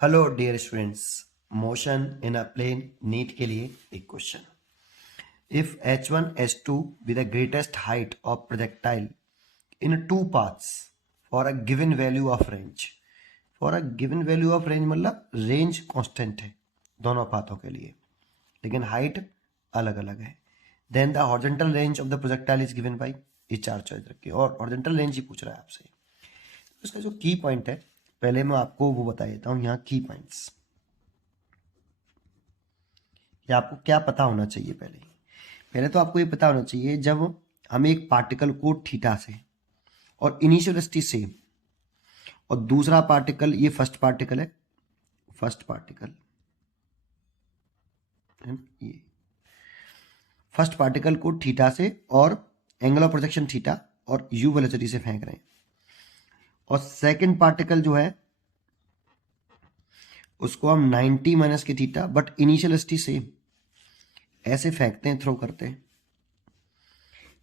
Hello dear students, motion in a plane NEET के लिए एक question. If h1 h2 be the greatest height of projectile in two paths for a given value of range, for a given value of range मतलब range constant है दोनों पाथों के लिए, लेकिन height अलग अलग है। Then the horizontal range of the projectile is given by, ये चार चॉइस रखी और हॉरिजॉन्टल रेंज ही पूछ रहा है आपसे। इसका जो की पॉइंट है, पहले मैं आपको वो बता देता हूँ। यहाँ की पॉइंट्स या आपको क्या पता होना चाहिए। पहले तो आपको ये पता होना चाहिए, जब हम एक पार्टिकल को थीटा से और इनिशियल वेलोसिटी सेम, और दूसरा पार्टिकल, ये फर्स्ट पार्टिकल है, फर्स्ट पार्टिकल है ना, ये फर्स्ट पार्टिकल को थीटा से और एंगल ऑफ प्रोजेक्शन थीटा और यू वेलोसिटी से फेंक रहे हैं, और सेकंड पार्टिकल जो है उसको हम 90 माइनस के theta but initial velocity same ऐसे फेंकते हैं, थ्रो करते हैं।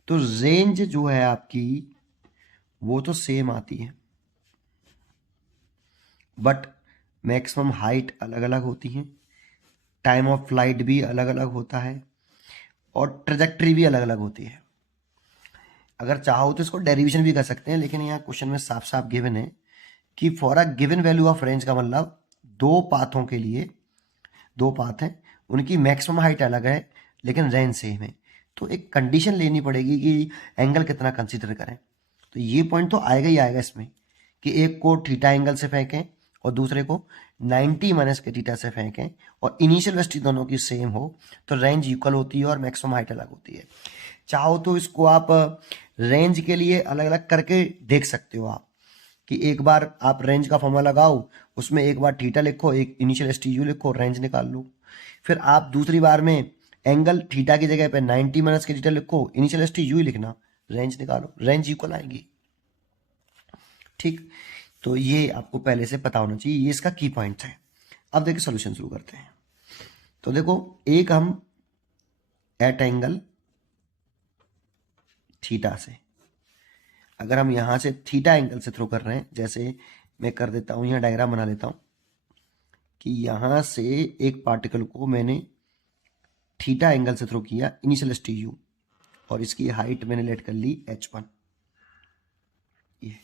तो रेंज जो है आपकी वो तो सेम आती है, बट मैक्सिमम हाइट अलग अलग होती है, टाइम ऑफ फ्लाइट भी अलग अलग होता है, और ट्रेजेक्टरी भी अलग अलग होती है। अगर चाहो तो इसको डेरिवेशन भी कर सकते हैं, लेकिन यहाँ क्वेश्चन में साफ साफ गिवन है कि for a given value of range का मतलब दो पाथों के लिए, दो पाथ हैं, उनकी मैक्सिमम हाइट अलग है लेकिन रेंज सेम है। तो एक कंडीशन लेनी पड़ेगी कि एंगल कितना कंसीडर करें। तो ये पॉइंट तो आएगा ही आएगा इसमें कि एक को थीटा एंगल से फेंकें और दूसरे को 90 माइनस के थीटा से फेंकें और इनिशियल वेलोसिटी दोनों की सेम हो, तो रेंज इक्वल होती है और मैक्सिमम हाइट अलग होती है। चाहो तो इसको आप रेंज के लिए अलग अलग करके देख सकते हो आप, कि एक बार आप रेंज का फॉर्मूला लगाओ, उसमें एक बार थीटा लिखो, एक इनिशियल एस टी यू लिखो, रेंज निकाल लो। फिर आप दूसरी बार में एंगल थीटा की जगह पे 90 माइनस के थीटा लिखो, इनिशियल एस टी यू ही लिखना, रेंज निकालो, रेंज इक्वल आएंगी। ठीक, तो ये आपको पहले से पता होना चाहिए, ये इसका की पॉइंट है। अब देखिए सोल्यूशन शुरू करते हैं। तो देखो, एक हम एट एंगल थीटा से, अगर हम यहां से थीटा एंगल से थ्रो कर रहे हैं, जैसे मैं कर देता हूं, यहां डायग्राम बना लेता हूं कि यहां से एक पार्टिकल को मैंने थीटा एंगल से थ्रो किया, इनिशियल एस टी यू, और इसकी हाइट मैंने लेट कर ली h1, ये,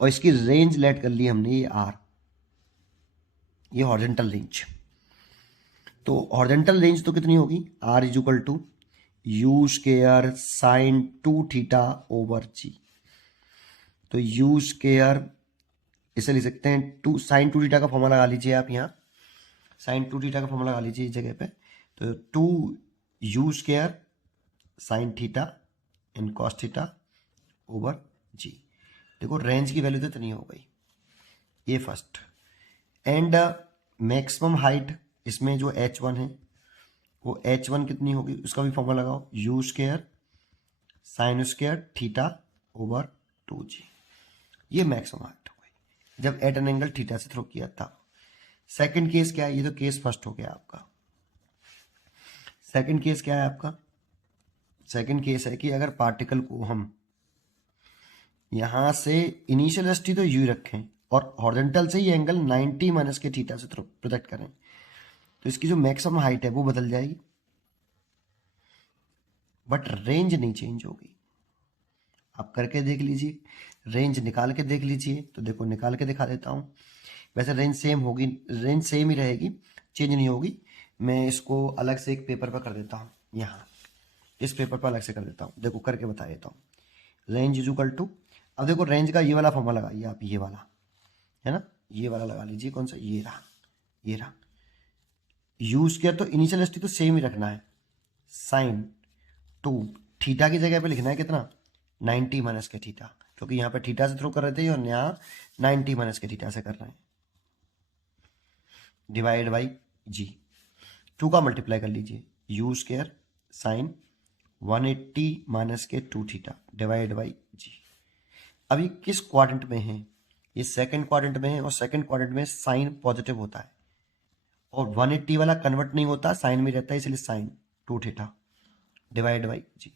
और इसकी रेंज लेट कर ली हमने ये r, ये हॉरिजॉन्टल रेंज। तो हॉरिजॉन्टल रेंज तो कितनी होगी, r is equal to u square sine 2 theta over g. तो यू स्केयर इसे लिख सकते हैं, टू साइन 2 थीटा का फॉर्मूला लगा लीजिए आप, यहाँ साइन 2 थीटा का फॉर्मूला लगा लीजिए इस जगह पे। तो 2 u square sine theta in cos theta over g. देखो रेंज की वैल्यू तो इतनी हो गई, ये फर्स्ट। एंड मैक्सिमम हाइट इसमें जो h1 है वो h1 कितनी होगी, उसका भी फॉर्मूला लगाओ, you square sine square theta over 2g। ये मैक्सिमम हाइट हो गई जब एट एन एंगल थीटा से थ्रो किया था। सेकंड केस क्या है, ये तो केस फर्स्ट हो गया आपका। सेकंड केस क्या है आपका, सेकंड केस है कि अगर पार्टिकल को हम यहां से इनिशियल वेलोसिटी तो यू रखें और हॉरिजॉन्टल से ही एंगल 90 माइनस के थीटा से प्रोजेक्ट करें, तो इसकी जो मैक्सिमम हाइट है वो बदल जाएगी, बट रेंज नहीं चेंज होगी। आप करके देख लीजिए, रेंज निकाल के देख लीजिए। तो देखो निकाल के दिखा देता हूँ। वैसे रेंज सेम होगी, रेंज सेम ही रहेगी, चेंज नहीं होगी। मैं इसको अलग से एक पेपर पर कर देता हूँ, यहाँ इस पेपर पर अलग से कर देता हूँ, देखो करके बता देता हूँ। रेंज इज इक्वल टू, अब देखो रेंज का ये वाला फॉर्मूला लगाइए आप, ये वाला है ना, ये वाला लगा लीजिए। कौन सा, ये रहा, ये रहा। यू स्क्वायर तो इनिशियल वेलोसिटी तो सेम ही रखना है, साइन 2 थीटा की जगह पे लिखना है कितना, 90 माइनस के थीटा, क्योंकि यहाँ पे थीटा से थ्रो कर रहे थे और यहाँ 90 माइनस के थीटा से कर रहे हैं, डिवाइड बाई जी। 2 का मल्टीप्लाई कर लीजिए, यू स्क्वायर साइन 180 माइनस के 2 थीटा डिवाइड बाई जी। अभी किस क्वाड्रेंट में है, ये सेकंड क्वाड्रेंट में है, और सेकंड क्वाड्रेंट में साइन पॉजिटिव होता है और 180 वाला कन्वर्ट नहीं होता, साइन में रहता है, इसलिए साइन 2 थीटा डिवाइड बाई जी।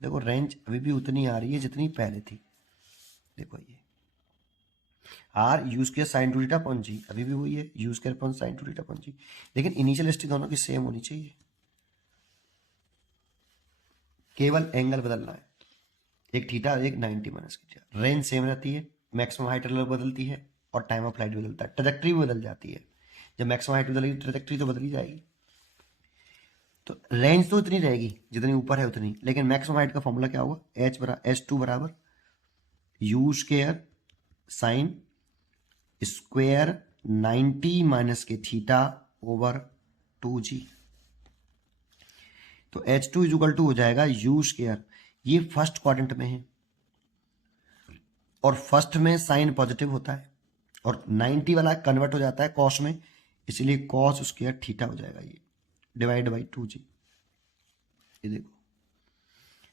देखो रेंज अभी भी उतनी आ रही है जितनी पहले थी, देखो ये। R u square sine two theta upon g, अभी भी वही है u square upon sine two theta upon g, लेकिन इनिशियल स्टेट दोनों की सेम होनी चाहिए, केवल एंगल बदलना है, एक थीटा और एक 90 माइनस कीजिए। रेंज सेम रहती है, मैक्सिमम हाइट अलग बदलती है और टाइम ऑफ फ्लाइट बदलता है, ट्रैजेक्टरी भी बदल जाती है। जब मैक्सिमम हाइट बदलेगी ट्रैजेक्टरी तो बदली जाएगी। तो रेंज तो इतनी रहेगी जितनी ऊपर है उतनी, लेकिन मैक्सिमम हाइट का फॉर्मूला क्या होगा, H2 बराबर you square sine square 90 minus के थीटा ओवर 2g। तो H2 इज टू हो जाएगा यू स्क्वायर, ये फर्स्ट क्वाड्रेंट में है और फर्स्ट में साइन पॉजिटिव होता है और 90 वाला कन्वर्ट हो जाता है कॉस में, इसलिए कॉस स्क्वायर थीटा हो जाएगा ये डिवाइड बाई 2g। ये देखो,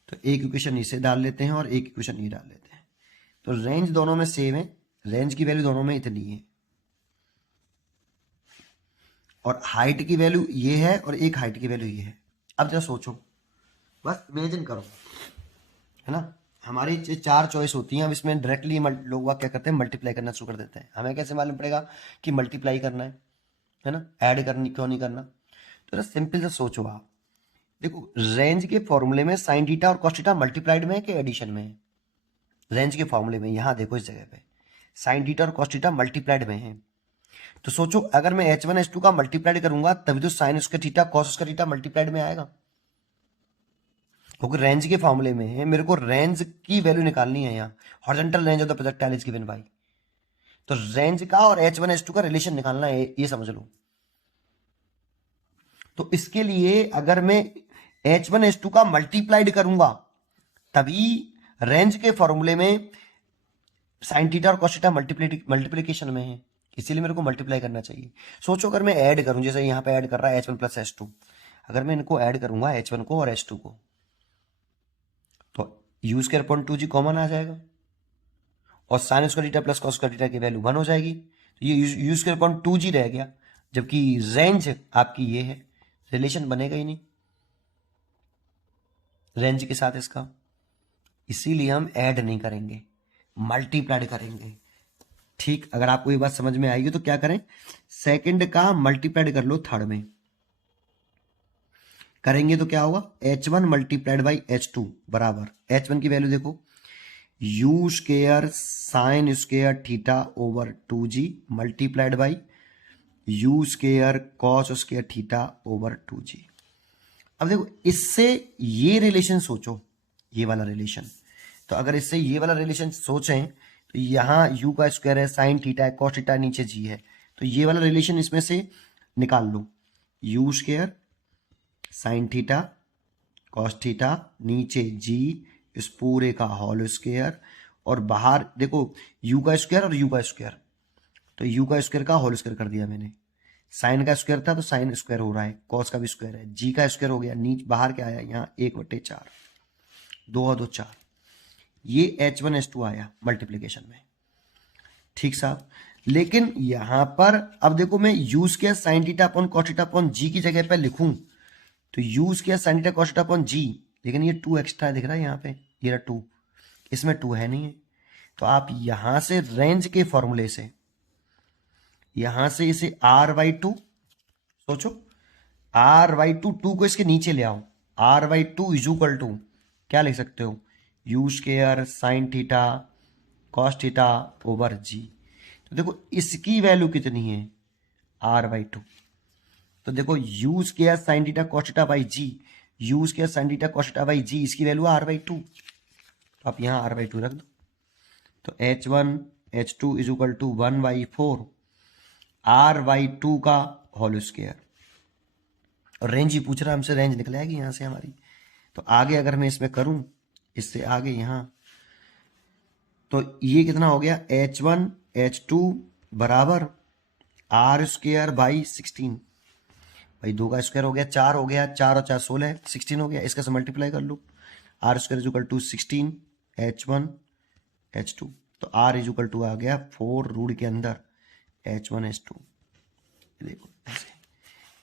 तो एक इक्वेशन इसे डाल लेते हैं और एक इक्वेशन ये डाल लेते हैं। तो रेंज दोनों में सेम है, रेंज की वैल्यू दोनों में इतनी है और हाइट की वैल्यू ये है और एक हाइट की वैल्यू ये है। अब जरा सोचो, बस इमेजिन करो, है ना, हमारी 4 चॉइस होती हैं। अब इसमें डायरेक्टली लोग क्या करते हैं, मल्टीप्लाई करना शुरू कर देते हैं। हमें कैसे मालूम पड़ेगा कि मल्टीप्लाई करना है ना, ऐड करनी क्यों नहीं करना। तो ना सिंपल से सोचो आप, देखो रेंज के फॉर्मूले में साइन थीटा और कॉस थीटा मल्टीप्लाइड में है कि एडिशन में है। रेंज के फॉर्मूले में यहां देखो, इस जगह पे साइन थीटा और कॉस थीटा मल्टीप्लाइड में है। तो सोचो अगर मैं H1 H2 का मल्टीप्लाइड करूंगा तभी तो साइन उसका थीटा कॉस उसका थीटा मल्टीप्लाइड में आएगा, क्योंकि रेंज के फॉर्मूले में है। मेरे को रेंज की वैल्यू निकालनी है यहाँ, horizontal range of the projectile is given by. तो रेंज का और H1 H2 का रिलेशन निकालना है, ये समझ लो। तो इसके लिए अगर मैं H1 H2 का मल्टीप्लाइड करूंगा तभी रेंज के फॉर्मूले में साइन थीटा और कॉस थीटा मल्टीप्लीकेशन में है, इसीलिए मेरे को मल्टीप्लाई करना चाहिए। सोचो अगर मैं ऐड करूं, जैसे यहाँ पे ऐड कर रहा है H1 प्लस H2, अगर मैं इनको ऐड करूंगा H1 को और H2 को, तो u square upon 2g common आ जाएगा और sine square theta plus cos square theta की वैल्यू 1 हो जाएगी। तो ये यू स्क्वायर अपॉन 2g रह गया, जबकि रेंज आपकी ये है, रिलेशन बनेगा ही नहीं रेंज के साथ इसका, इसीलिए हम ऐड नहीं करेंगे, मल्टीप्लाइड करेंगे। ठीक, अगर आपको ये बात समझ में आएगी तो क्या करें, सेकंड का मल्टीप्लाइड कर लो थर्ड में, करेंगे तो क्या होगा, H1 मल्टीप्लाइड बाई H2 बराबर, H1 की वैल्यू देखो u square sign square theta over 2g multiplied by you square cos square theta over 2g। अब देखो इससे ये रिलेशन सोचो, ये वाला रिलेशन, तो अगर इससे ये वाला रिलेशन सोचें तो यहाँ u का स्क्वायर है, साइन थीटा है, कॉस थीटा नीचे g है, तो ये वाला रिलेशन इसमें से निकाल लो, u square sine theta cos theta नीचे g इस पूरे का होल स्क्वायर, और बाहर देखो u का स्क्वायर और u का स्क्वायर, तो u का स्क्वायर का होल स्क्वायर कर दिया मैंने, साइन का स्क्वायर था तो साइन स्क्वायर हो रहा है, कॉस का भी स्क्वायर है, जी का स्क्वायर हो गया, नीचे बाहर क्या आया यहाँ 1/4, 2 और 2 4, ये H1 H2 आया मल्टीप्लीकेशन में। ठीक साहब, लेकिन यहां पर अब देखो मैं u square sine theta upon cos theta upon g की जगह पे लिखूं तो u square sine theta cos theta upon g, लेकिन ये 2 एक्स्ट्रा दिख रहा है यहाँ पे, ये रहा 2, इसमें 2 है नहीं है। तो आप यहां से रेंज के फॉर्मूले से यहां से इसे r/2 सोचो, r/2 2 को इसके नीचे ले आओ, r/2 इज इक्वल टू क्या लिख सकते हो, u square sine theta cos theta over g. तो देखो इसकी वैल्यू कितनी है, r/2, तो देखो u square sine theta cos theta by g, u square sine theta cos theta by g, इसकी वैल्यू r/2, तो आप यहाँ r/2 रख दो। तो H1 H2 is equal to 1/4 r/2 का होल स्क्वायर, और रेंज ही पूछ रहा है हमसे, रेंज निकल आएगी यहाँ से हमारी। तो आगे अगर मैं इसमें करूं, इससे आगे यहाँ, तो ये कितना हो गया, H1 H2 बराबर r स्क्वायर बाई 16, भाई 2 का स्क्वायर हो गया 4 हो गया, 4 और 4 16, 16 हो गया, इसका से मल्टीप्लाई कर लो, r square is equal to 16 H1 H2, तो r इज इक्वल टू आ गया 4 रूट के अंदर H1 H2। देखो ऐसे,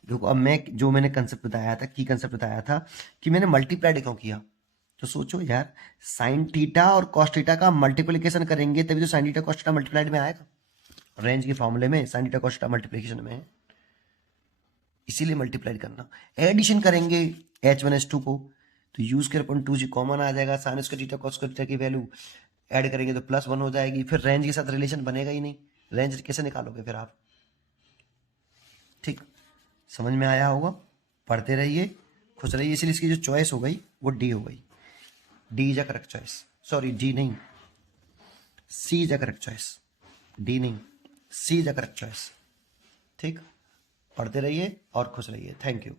देखो अब मैं जो मैंने कंसेप्ट बताया था, की कंसेप्ट बताया था कि मैंने मल्टीप्लाइड क्यों किया, तो सोचो यार, साइन थीटा और कॉस थीटा का मल्टीप्लिकेशन करेंगे तभी तो sign theta cos theta multiplied में आएगा। रेंज के फॉर्मूले में sign theta cos theta multiplication में है, इसीलिए मल्टीप्लाई करना। एडिशन करेंगे H1 H2 को, तो यूज कर अपन 2g कॉमन आ जाएगा, sign square theta cos square theta की वैल्यू ऐड करेंगे तो +1 हो जाएगी। फिर रेंज के साथ रिलेशन बनेगा ही नहीं, रेंज कैसे निकालोगे फिर आप? ठीक, समझ में आया होगा। पढ़ते रहिए, खुश रहिए। इसलिए इसकी जो चॉइस हो गई वो डी हो गई। D is a correct choice, sorry D नहीं, C is a correct choice. D नहीं, C is a correct choice. ठीक, पढ़ते रहिए और खुश रहिए। Thank you.